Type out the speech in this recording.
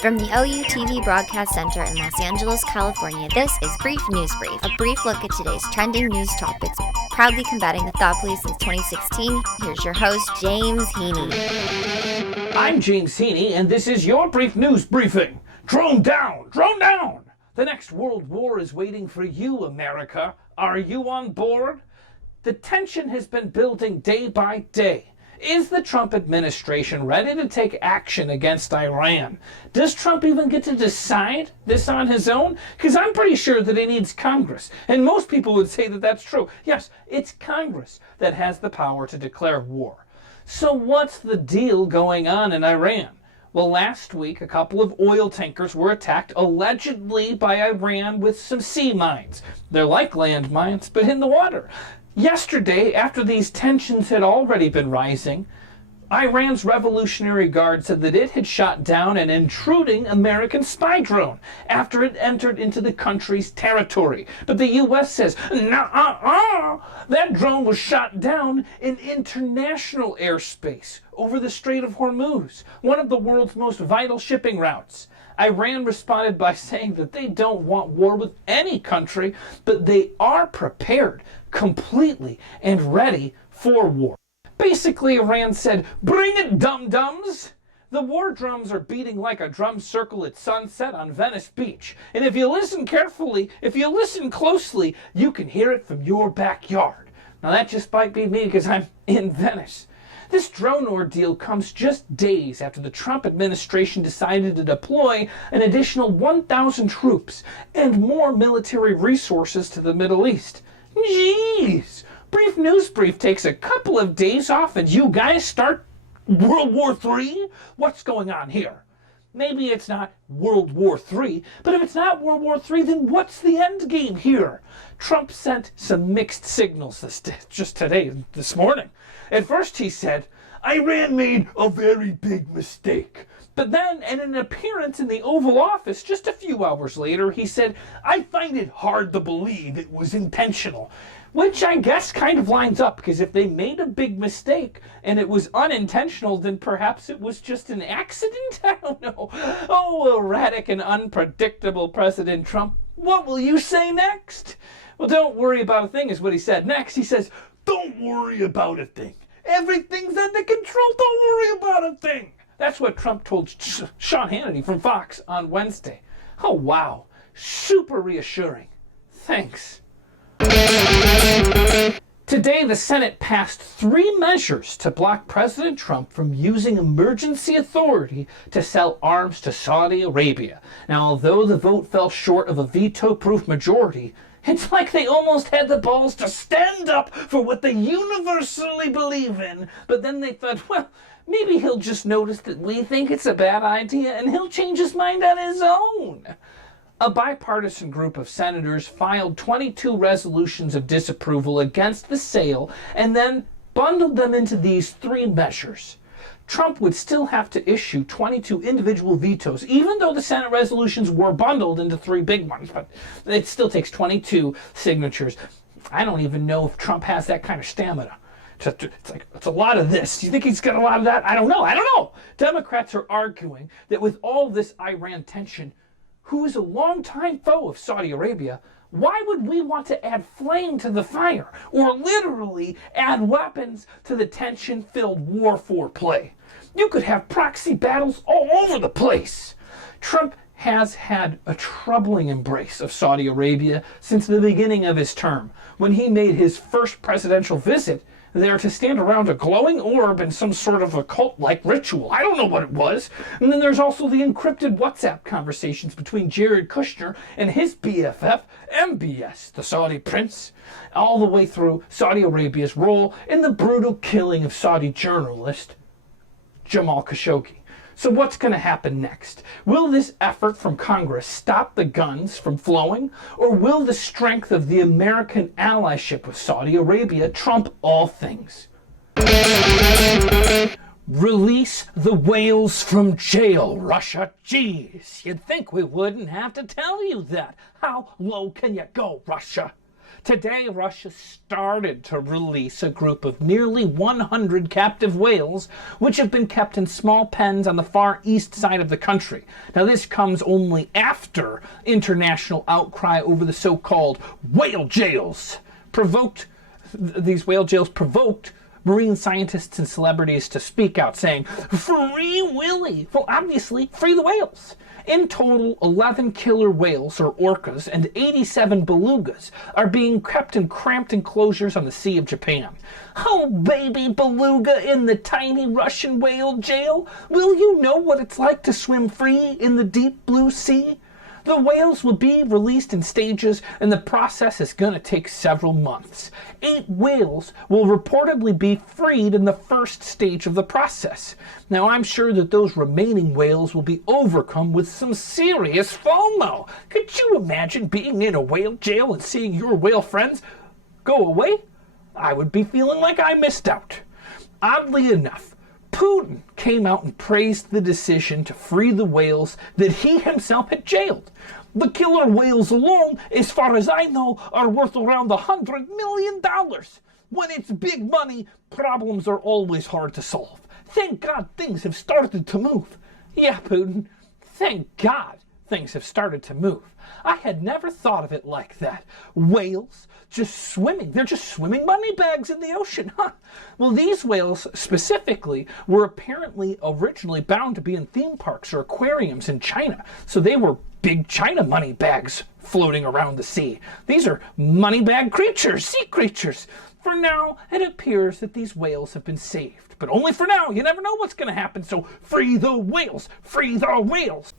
From the OUTV Broadcast Center in Los Angeles, California, this is Brief News Brief, a brief look at today's trending news topics. Proudly combating the thought police since 2016, here's your host, James Heaney. I'm James Heaney, and this is your Brief News Briefing. Drone down! Drone down! The next world war is waiting for you, America. Are you on board? The tension has been building day by day. Is the Trump administration ready to take action against Iran? Does Trump even get to decide this on his own? Because I'm pretty sure that he needs Congress. And most people would say that that's true. Yes, it's Congress that has the power to declare war. So what's the deal going on in Iran? Well, last week, a couple of oil tankers were attacked allegedly by Iran with some sea mines. They're like land mines, but in the water. Yesterday, after these tensions had already been rising, Iran's Revolutionary Guard said that it had shot down an intruding American spy drone after it entered into the country's territory. But the U.S. says, that drone was shot down in international airspace over the Strait of Hormuz, one of the world's most vital shipping routes. Iran responded by saying that they don't want war with any country, but they are prepared completely and ready for war. Basically, Iran said, bring it, dum-dums! The war drums are beating like a drum circle at sunset on Venice Beach. And if you listen carefully, if you listen closely, you can hear it from your backyard. Now that just might be me because I'm in Venice. This drone ordeal comes just days after the Trump administration decided to deploy an additional 1,000 troops and more military resources to the Middle East. Jeez! Brief News Brief takes a couple of days off and you guys start World War III? What's going on here? Maybe it's not World War III, but if it's not World War III, then what's the end game here? Trump sent some mixed signals this morning. At first he said, Iran made a very big mistake. But then, in an appearance in the Oval Office just a few hours later, he said, I find it hard to believe it was intentional. Which I guess kind of lines up, because if they made a big mistake and it was unintentional, then perhaps it was just an accident? I don't know. Oh, erratic and unpredictable President Trump. What will you say next? Well, don't worry about a thing is what he said next. He says, don't worry about a thing. Everything's under control. Don't worry about a thing. That's what Trump told Sean Hannity from Fox on Wednesday. Oh, wow. Super reassuring. Thanks. Today, the Senate passed 3 measures to block President Trump from using emergency authority to sell arms to Saudi Arabia. Now, although the vote fell short of a veto-proof majority, it's like they almost had the balls to stand up for what they universally believe in. But then they thought, well, maybe he'll just notice that we think it's a bad idea and he'll change his mind on his own. A bipartisan group of senators filed 22 resolutions of disapproval against the sale and then bundled them into these 3 measures. Trump would still have to issue 22 individual vetoes, even though the Senate resolutions were bundled into 3 big ones, but it still takes 22 signatures. I don't even know if Trump has that kind of stamina. It's a lot of this. Do you think he's got a lot of that? I don't know. Democrats are arguing that with all this Iran tension, who is a longtime foe of Saudi Arabia, why would we want to add flame to the fire or literally add weapons to the tension-filled war foreplay? You could have proxy battles all over the place. Trump has had a troubling embrace of Saudi Arabia since the beginning of his term, when he made his first presidential visit there to stand around a glowing orb in some sort of occult-like ritual. I don't know what it was. And then there's also the encrypted WhatsApp conversations between Jared Kushner and his BFF, MBS, the Saudi prince, all the way through Saudi Arabia's role in the brutal killing of Saudi journalist Jamal Khashoggi. So what's going to happen next? Will this effort from Congress stop the guns from flowing? Or will the strength of the American allyship with Saudi Arabia trump all things? Release the whales from jail, Russia. Jeez, you'd think we wouldn't have to tell you that. How low can you go, Russia? Today, Russia started to release a group of nearly 100 captive whales, which have been kept in small pens on the far east side of the country. Now, this comes only after international outcry over the so-called whale jails provoked marine scientists and celebrities to speak out, saying, "Free Willy!" Well, obviously, free the whales. In total, 11 killer whales, or orcas, and 87 belugas are being kept in cramped enclosures on the Sea of Japan. Oh, baby beluga in the tiny Russian whale jail, will you know what it's like to swim free in the deep blue sea? The whales will be released in stages, and the process is going to take several months. 8 whales will reportedly be freed in the first stage of the process. Now, I'm sure that those remaining whales will be overcome with some serious FOMO. Could you imagine being in a whale jail and seeing your whale friends go away? I would be feeling like I missed out. Oddly enough, Putin came out and praised the decision to free the whales that he himself had jailed. The killer whales alone, as far as I know, are worth around $100 million. When it's big money, problems are always hard to solve. Thank God things have started to move. Yeah, Putin, thank God things have started to move. I had never thought of it like that. Whales just swimming. They're just swimming money bags in the ocean, huh? Well, these whales specifically were apparently originally bound to be in theme parks or aquariums in China. So they were big China money bags floating around the sea. These are money bag creatures, sea creatures. For now, it appears that these whales have been saved. But only for now. You never know what's going to happen. So free the whales. Free the whales.